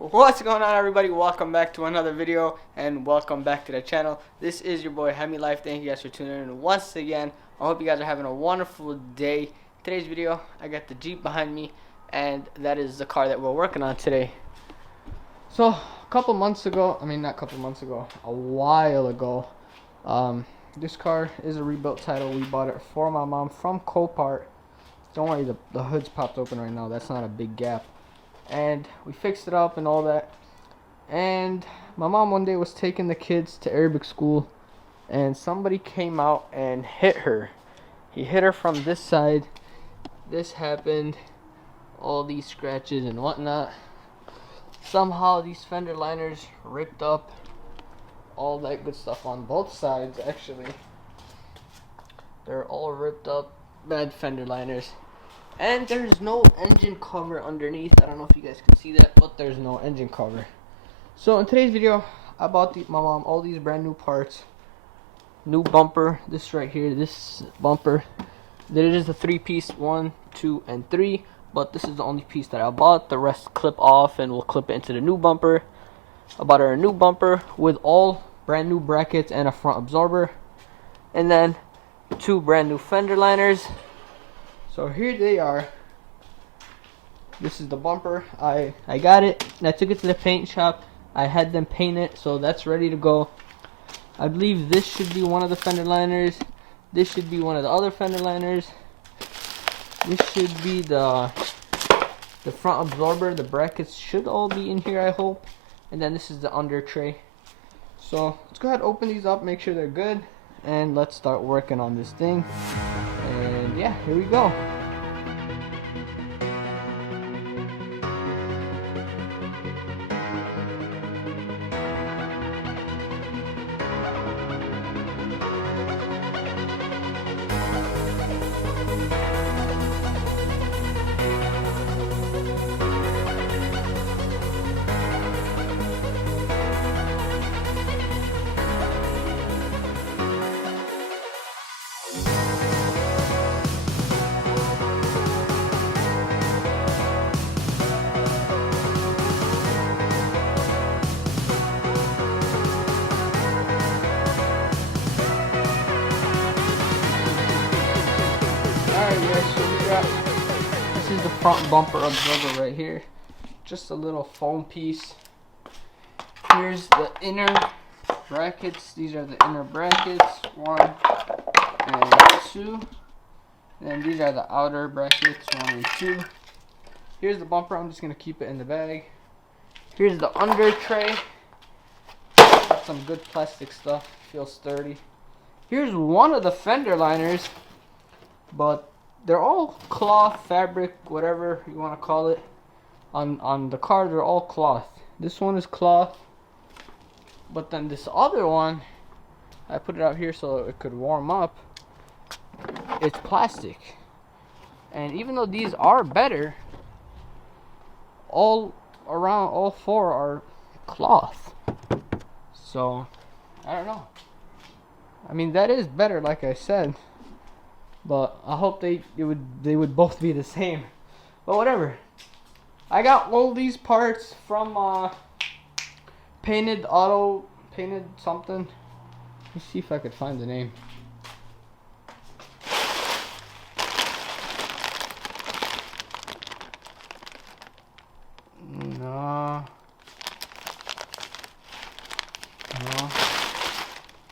What's going on, everybody? Welcome back to another video and welcome back to the channel. This is your boy Hemi Life. Thank you guys for tuning in once again. I hope you guys are having a wonderful day. Today's video, I got the Jeep behind me, and that is the car that we're working on today. So a couple months ago, not a couple months ago, a while ago, this car is a rebuilt title. We bought it for my mom from Copart. Don't worry, the hood's popped open right now. That's not a big gap. And we fixed it up and all that. And my mom one day was taking the kids to Arabic school, and somebody came out and hit her. He hit her from this side. This happened. All these scratches and whatnot. Somehow these fender liners ripped up. All that good stuff on both sides, actually. They're all ripped up. Bad fender liners. And there's no engine cover underneath. I don't know if you guys can see that, but there's no engine cover. So in today's video, I bought my mom all these brand new parts. New bumper, this right here, this bumper. There is a 3-piece, 1, 2, and 3. But this is the only piece that I bought. The rest clip off and we'll clip it into the new bumper. I bought her a new bumper with all brand new brackets and a front absorber. And then 2 brand new fender liners. So here they are. This is the bumper. I got it and I took it to the paint shop. I had them paint it, so that's ready to go. I believe this should be one of the fender liners. This should be one of the other fender liners. This should be the front absorber. The brackets should all be in here, I hope. And then this is the under tray. So let's go ahead and open these up, make sure they're good, and let's start working on this thing. And yeah, here we go. This is the front bumper absorber right here. Just a little foam piece. Here's the inner brackets. These are the inner brackets. 1 and 2. And these are the outer brackets. 1 and 2. Here's the bumper. I'm just going to keep it in the bag. Here's the under tray. Some good plastic stuff. Feels sturdy. Here's one of the fender liners. But they're all cloth, fabric, whatever you want to call it. On the car, they're all cloth. This one is cloth. But then this other one, I put it out here so it could warm up. It's plastic. And even though these are better, all 4 are cloth. So, I don't know. That is better, like I said. But I hope they would both be the same. But whatever. I got all these parts from Painted something. Let me see if I could find the name. No.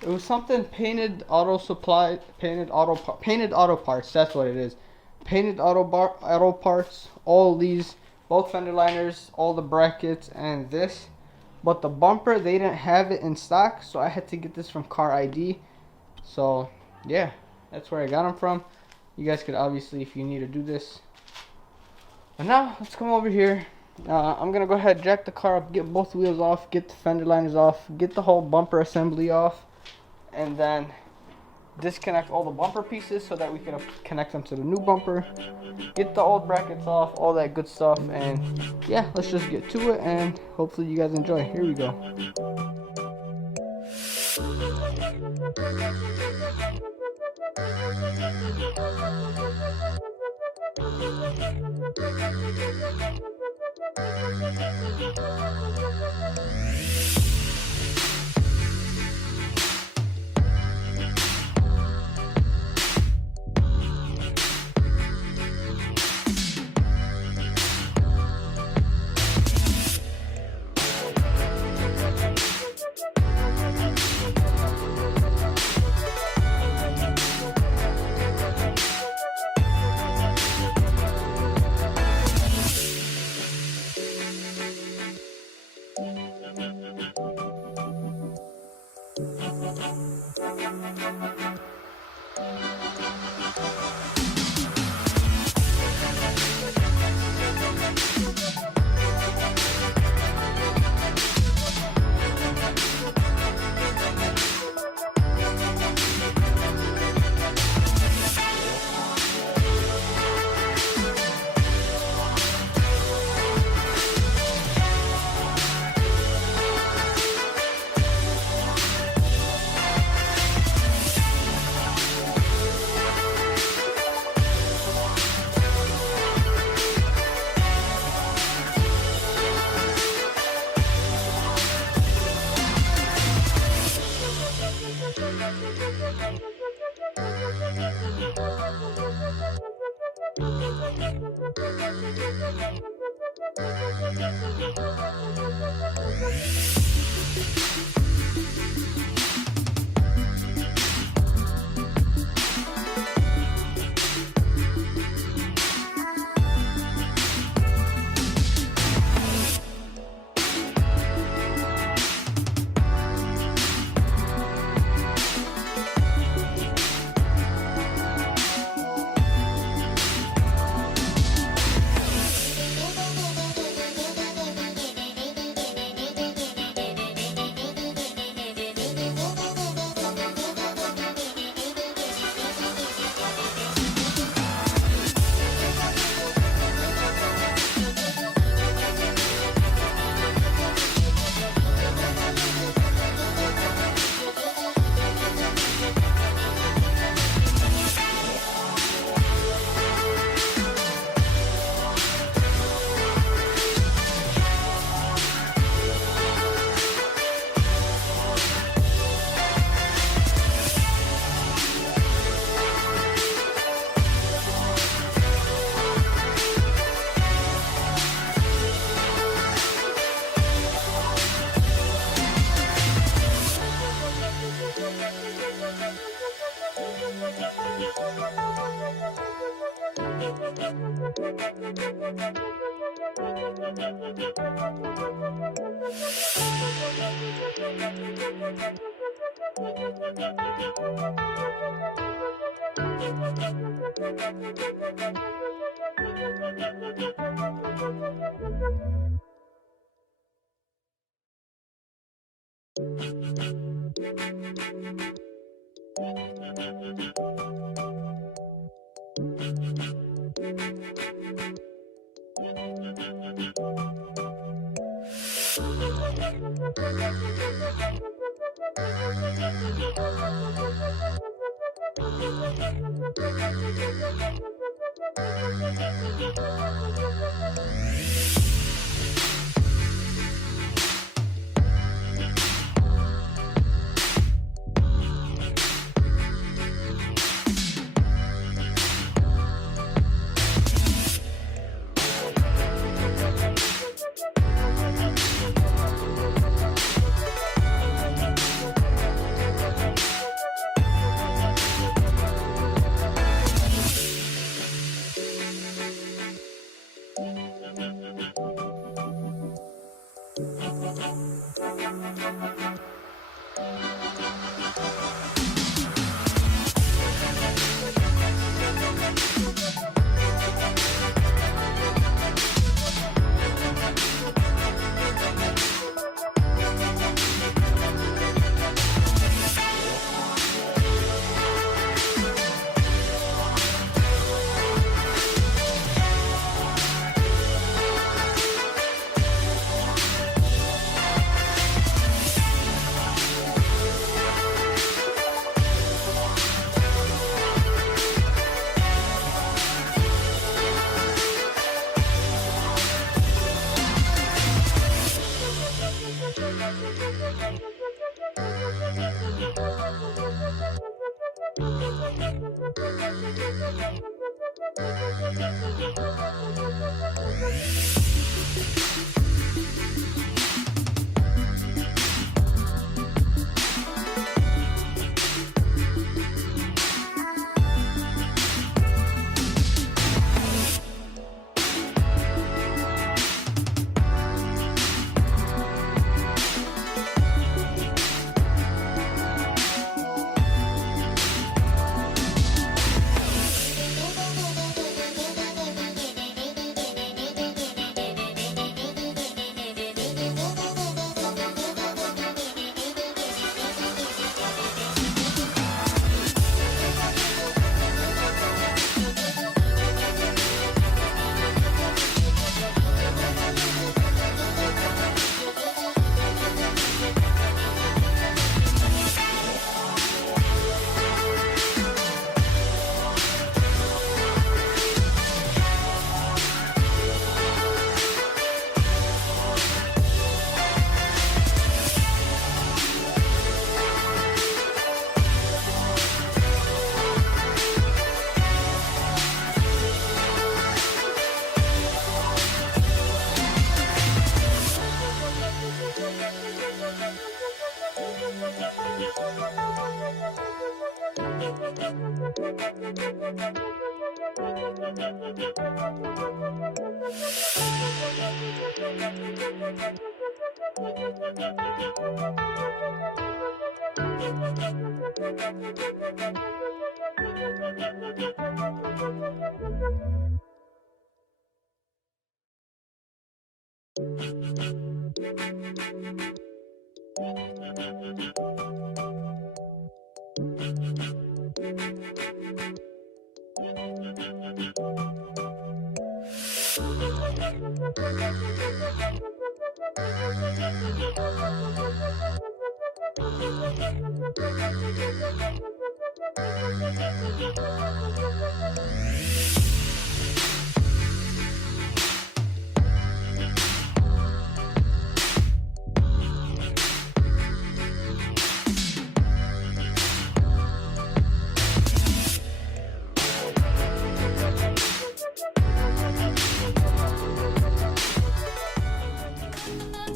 It was something Painted Auto Supply, Painted Auto Parts. That's what it is. Painted Auto Parts. All these, both fender liners, all the brackets, and this. But the bumper, they didn't have it in stock, so I had to get this from Car ID. So yeah, that's where I got them from. You guys could obviously, if you need to do this. But now let's come over here. I'm gonna go ahead, jack the car up, get both wheels off, get the fender liners off, get the whole bumper assembly off. And then disconnect all the bumper pieces so that we can connect them to the new bumper. Get the old brackets off, all that good stuff. And yeah, let's just get to it and hopefully you guys enjoy. Here we go.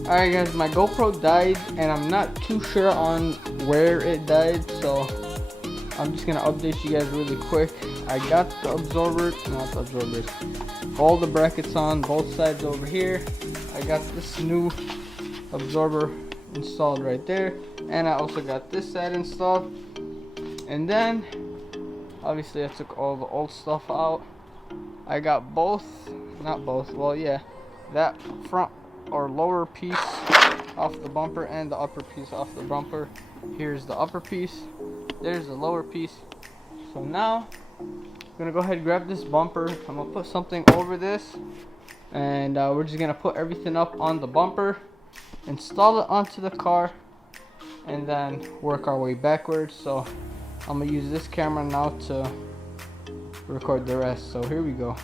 Alright guys, my GoPro died and I'm not too sure on where it died, so I'm just gonna update you guys really quick. I got the absorbers, not the absorbers, all the brackets on both sides over here. I got this new absorber installed right there, and I also got this side installed. And then obviously I took all the old stuff out. I got both, not both, well yeah, that front or lower piece off the bumper and the upper piece off the bumper. Here's the upper piece, there's the lower piece. So now I'm gonna go ahead and grab this bumper. I'm gonna put something over this, and we're just gonna put everything up on the bumper, install it onto the car, and then work our way backwards. So I'm gonna use this camera now to record the rest. So here we go.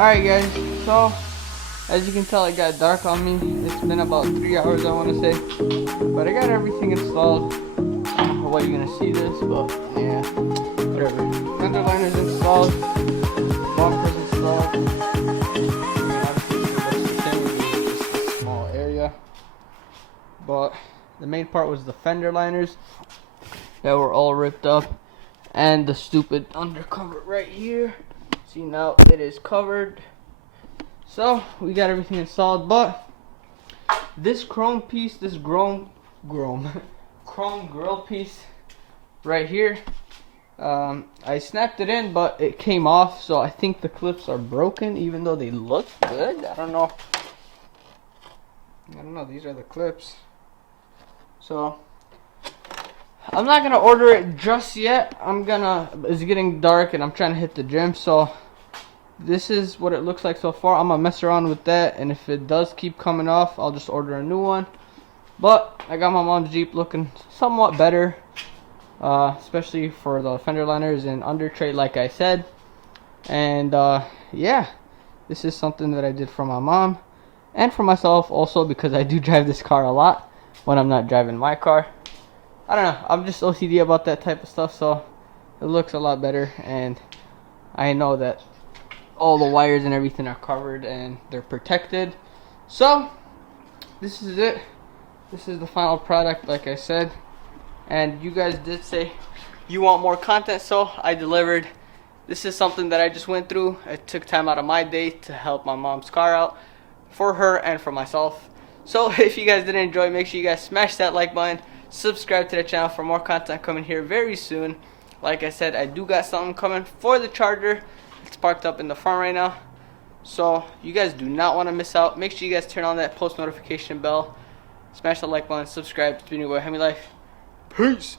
Alright guys, so as you can tell it got dark on me. It's been about 3 hours I want to say, but I got everything installed. I don't know how you're going to see this, but yeah, whatever. Fender liners installed, bumpers installed. Obviously just a small area, but the main part was the fender liners that were all ripped up, and the stupid undercover right here. See, now it is covered. So we got everything installed, but this chrome piece, this chrome grill piece right here, I snapped it in, but it came off, so I think the clips are broken, even though they look good. I don't know, these are the clips. So I'm not gonna order it just yet. It's getting dark and I'm trying to hit the gym, so this is what it looks like so far. I'm gonna mess around with that, and if it does keep coming off, I'll just order a new one. But I got my mom's Jeep looking somewhat better, especially for the fender liners and under tray, like I said. And yeah, this is something that I did for my mom and for myself also, because I do drive this car a lot when I'm not driving my car. I don't know, I'm just OCD about that type of stuff, so it looks a lot better, and I know that all the wires and everything are covered and they're protected. So this is it. This is the final product, like I said. and you guys did say you want more content, so I delivered. This is something that I just went through. I took time out of my day to help my mom's car out for her and for myself. So if you guys did enjoy, make sure you guys smash that like button, subscribe to the channel for more content coming here very soon. Like I said, I do got something coming for the charger. It's parked up in the front right now, so you guys do not want to miss out. Make sure you guys turn on that post notification bell, smash the like button, subscribe. It's been your boy Hemi Life. Peace.